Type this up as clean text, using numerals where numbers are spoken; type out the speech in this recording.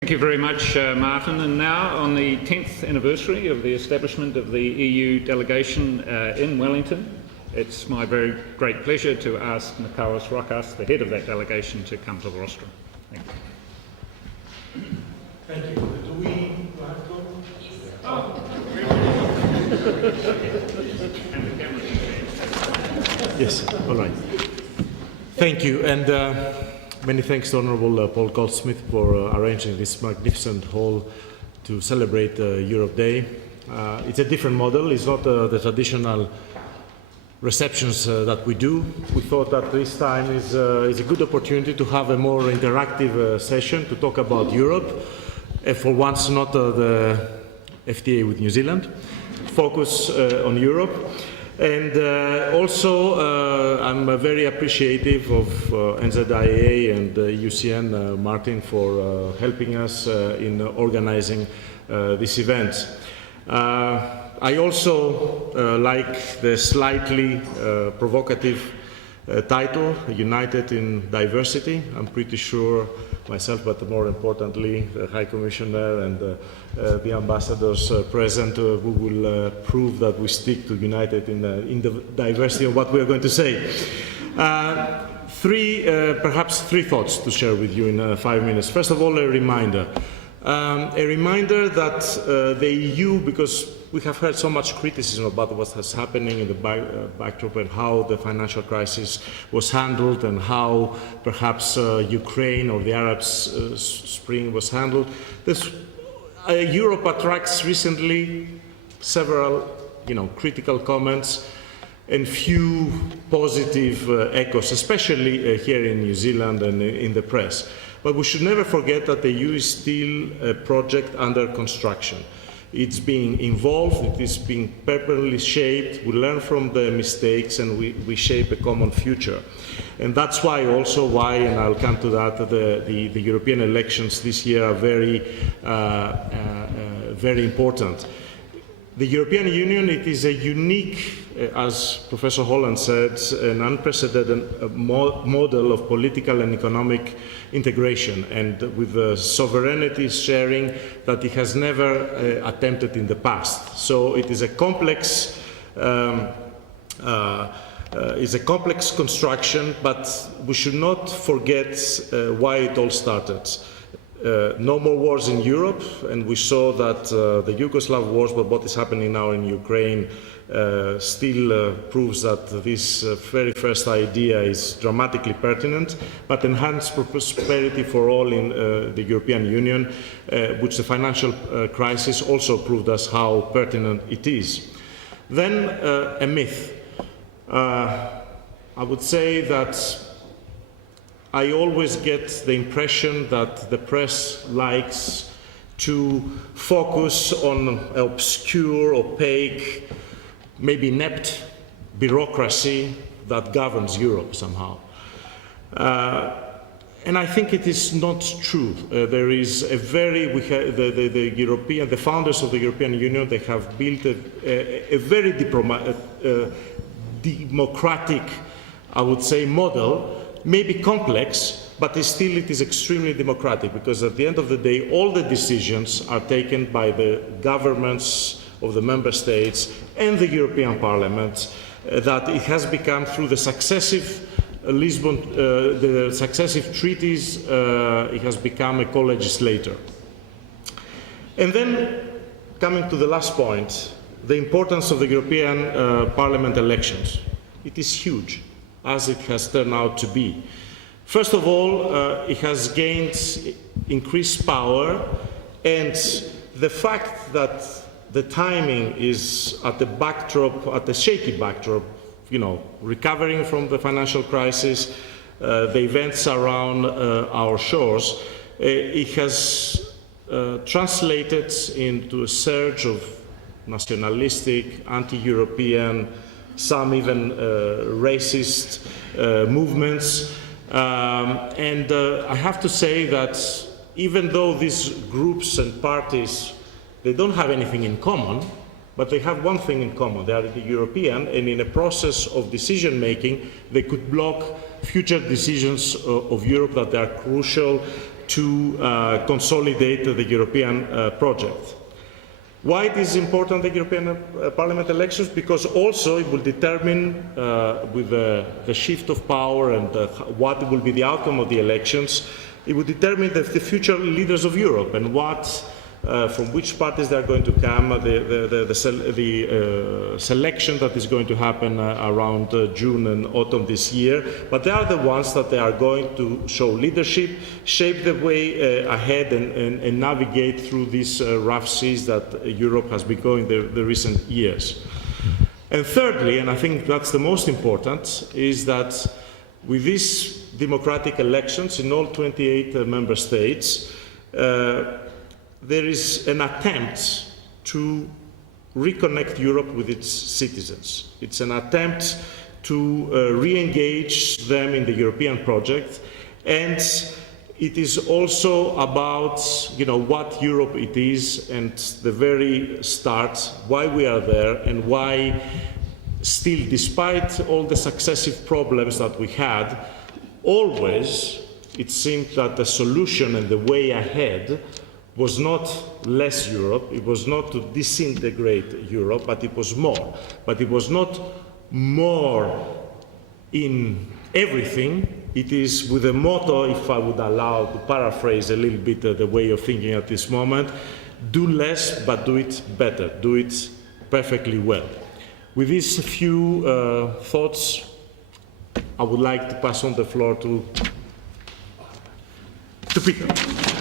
Thank you very much, Martin. And now, on the 10th anniversary of the establishment of the EU delegation in Wellington, it's my very great pleasure to ask Michalis, Rokas, the head of that delegation, to come to the rostrum. Thank you. Thank you. Do we have to? Yes. Oh. And the camera. Yes, all right. Thank you. And many thanks to Honourable Paul Goldsmith for arranging this magnificent hall to celebrate Europe Day. It's a different model. It's not the traditional receptions that we do. We thought that this time is a good opportunity to have a more interactive session to talk about Europe. For once, not the FTA with New Zealand. Focus on Europe. And also, I'm very appreciative of NZIA and UCN, Martin, for helping us in organizing this event. I also like the slightly provocative title, United in Diversity. I'm pretty sure myself, but more importantly, the High Commissioner and the ambassadors present who will prove that we stick to united in the diversity of what we are going to say. Perhaps three thoughts to share with you in 5 minutes. First of all, a reminder that the EU, because we have heard so much criticism about what is happening in the backdrop and how the financial crisis was handled and how perhaps Ukraine or the Arab Spring was handled. Europe attracts recently several critical comments and few positive echoes, especially here in New Zealand and in the press. But we should never forget that the EU is still a project under construction. It's being involved, it is being purposely shaped, we learn from the mistakes and we shape a common future. And that's why and I'll come to that, the European elections this year are very, very important. The European Union, it is a unique, as Professor Holland said, an unprecedented model of political and economic integration, and with the sovereignty sharing that it has never attempted in the past. So it is a complex, construction, but we should not forget why it all started. No more wars in Europe, and we saw that the Yugoslav wars, but what is happening now in Ukraine still proves that this very first idea is dramatically pertinent, but enhanced prosperity for all in the European Union, which the financial crisis also proved us how pertinent it is. Then a myth. I would say that I always get the impression that the press likes to focus on obscure, opaque, maybe inept bureaucracy that governs Europe somehow. And I think it is not true. There is a very, the founders of the European Union, they have built a very democratic, I would say, model. Maybe complex, but it is extremely democratic, because at the end of the day, all the decisions are taken by the governments of the member states and the European Parliament, that it has become through the successive the successive treaties, it has become a co-legislator. And then, coming to the last point, the importance of the European Parliament elections. It is huge, as it has turned out to be. First of all, it has gained increased power, and the fact that the timing is at the shaky backdrop, recovering from the financial crisis, the events around our shores, it has translated into a surge of nationalistic, anti-European, some even racist movements. And I have to say that even though these groups and parties, they don't have anything in common, but they have one thing in common. They are European, and in a process of decision-making, they could block future decisions of Europe that are crucial to consolidate the European project. Why it is important, the European Parliament elections? Because also it will determine, with the shift of power and what will be the outcome of the elections, it will determine the future leaders of Europe and from which parties they are going to come, the selection that is going to happen around June and autumn this year. But they are the ones that they are going to show leadership, shape the way ahead and navigate through these rough seas that Europe has been going the recent years. And thirdly, and I think that's the most important, is that with these democratic elections in all 28 member states, there is an attempt to reconnect Europe with its citizens. It's an attempt to re-engage them in the European project, and it is also about, what Europe it is and the very start, why we are there, and why still, despite all the successive problems that we had, always it seemed that the solution and the way ahead was not less Europe, it was not to disintegrate Europe, but it was more. But it was not more in everything. It is with a motto, if I would allow to paraphrase a little bit the way of thinking at this moment, do less, but do it better, do it perfectly well. With these few thoughts, I would like to pass on the floor to Peter.